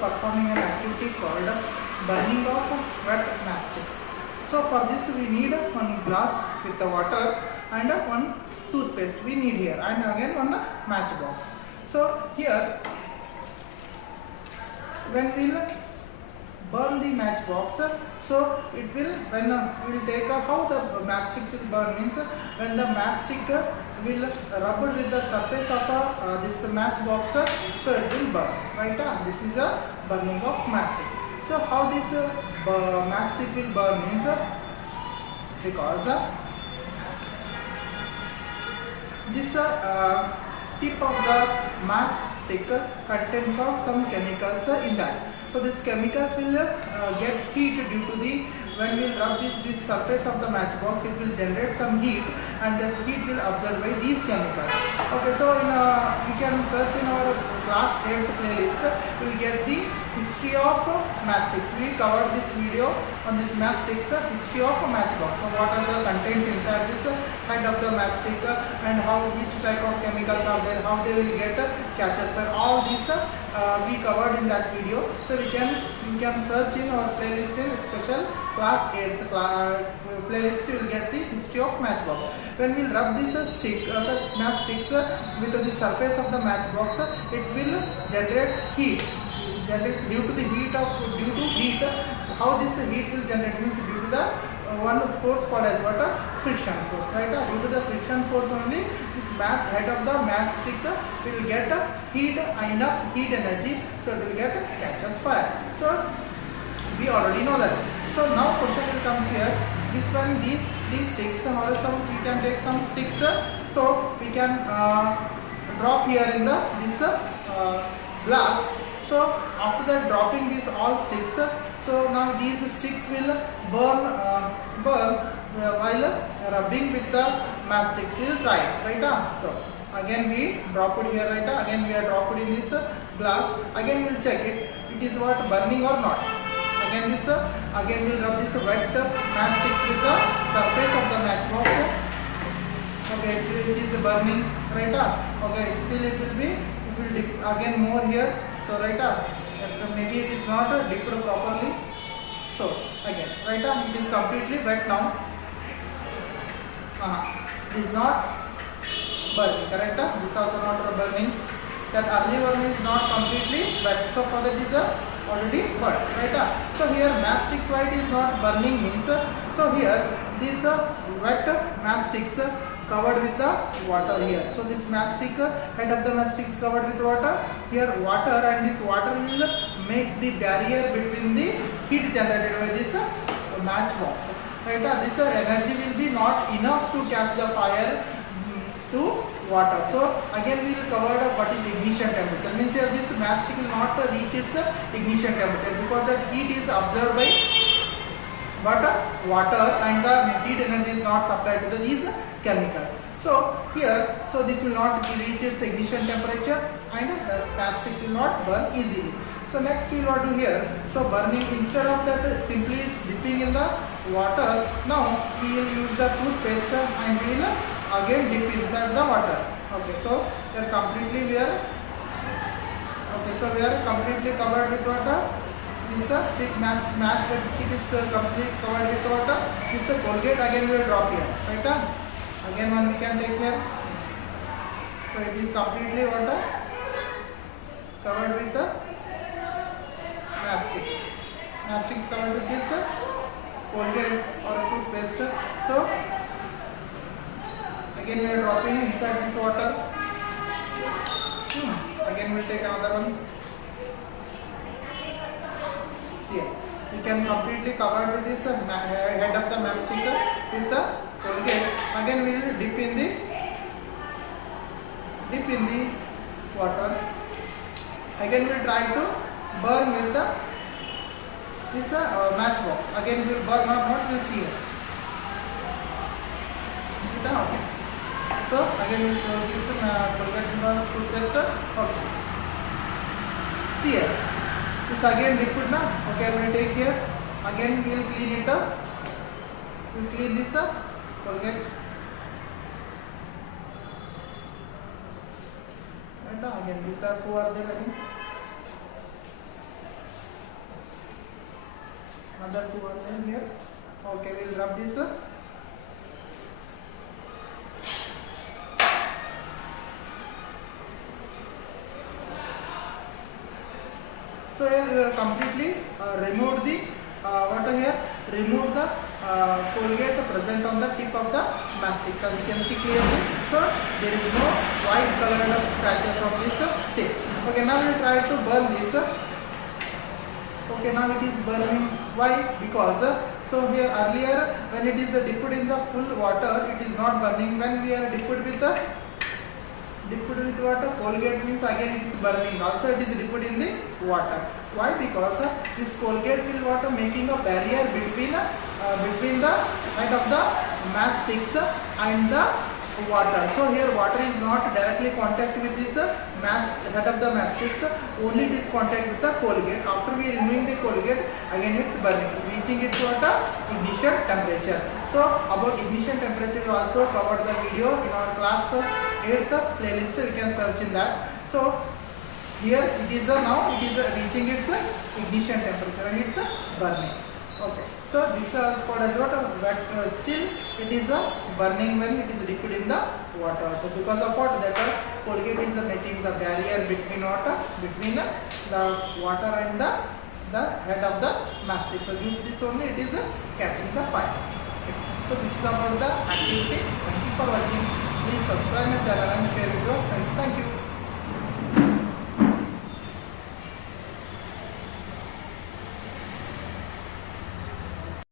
performing an activity called burning of wet matchsticks. So for this we need one glass with the water and one toothpaste we need here, and again one matchbox. So here when we will burn the matchbox, so it will, when we will take how the matchstick will burn means when the matchstick will rub with the surface of this matchbox, so it will burn, right? This is a burning of matchstick. So how this matchstick will burn means because this tip of the matchstick contains of some chemicals in that. So these chemicals will get heat due to the, when we rub this surface of the matchbox, it will generate some heat, and the heat will absorb by these chemicals. Okay, so in you can search in our class 8th playlist, you will get the history of matchsticks. We covered this video on this matchsticks, history of a matchbox. So what are the contents inside this kind of the matchstick, and how, which type of chemicals are there, how they will get catches fire. All these we covered in that video. So you can search in our playlist, in special class 8th playlist. You will get the history of matchbox. When we rub this matchsticks with the surface of the matchbox, it will generate heat. Generates due to the heat how this heat will generate means due to the one force called as what? Friction force, right? Due to the friction force only, this head of the matchstick will get heat, enough heat energy, so it will get catches fire. So we already know that. So now question will comes here. This one, these sticks, or some we can take some sticks, so we can drop here in the this glass. So after that dropping these all sticks, so now these sticks will burn while rubbing with the matchsticks. We will try it, right? So again we drop it here, right? Again we are drop it in this glass. Again we will check it. It is what burning or not. Again this again we will rub this wet matchsticks with the surface of the matchbox. Okay, it is burning, right? Okay, still it will dip again more here. So right, maybe it is not dipped properly. So again, right, it is completely wet now. It is not burning, correct? This also not burning. That early one is not completely wet. So for that is already burnt, right? So here matchsticks white is not burning means, so here these wet matchsticks covered with the water here. So this matchstick, head of the matchstick is covered with water. Here water, and this water will makes the barrier between the heat generated by this matchbox. Right? This energy will be not enough to catch the fire to water. So again we will cover what is ignition temperature. Means here this matchstick will not reach its ignition temperature because that heat is absorbed by water, and the heat energy is not supplied to these chemical. So here, so this will not reach its ignition temperature, and the matchstick will not burn easily. So next we will do here. So burning, instead of that simply dipping in the water, now we will use the toothpaste and we will again dip inside the water. Okay, so we are completely completely covered with water. This stick match head stick is completely covered with water. This Colgate again we will drop here, right? Again one we can take here. So it is completely water covered with the matchsticks. Matchsticks covered with this Colgate or a toothpaste. So again we are dropping inside this water. Again we will take another one. Here we can completely cover with this head of the matchstick with the Colgate. Again we will dip in the water. Again we will try to burn with this matchbox. Again we will burn or not, we will see here. Okay. So again we will close this Colgate toothpaste. Okay. See here. This again liquid now. Okay, I will take here. Again we will clean it up. We will clean this up. Colgate. And again these are two are there again. another 2 are there here. Okay, we'll rub this. So here we will completely remove the remove the Colgate present on the tip of the mastic. As you can see clearly, so there is no white colored patches of this stick. Okay, now we will try to burn this. Okay, now it is burning. Why? Because so here earlier when it is dipped in the full water, it is not burning. When we are dipped with water, Colgate means again it is burning. Also it is dipped in the water. Why? Because this Colgate will water making a barrier between the head of the matchsticks and the water. So here water is not directly contact with this head of the matchsticks. Only it is contact with the Colgate. After we removing the Colgate, again it's burning, reaching its water ignition temperature. So about ignition temperature we also covered the video in our class 8th playlist. You can search in that. So here it is now it is reaching its ignition temperature and it's burning. Okay, so this is called as what? But still it is burning when it is dipped in the water. So because of what? That Colgate is making the barrier between water, between the water and the head of the mastic. So due to this only it is catching the fire. Okay. So this is about the activity. Thank you for watching. Please subscribe my channel and share with your friends. Thank you.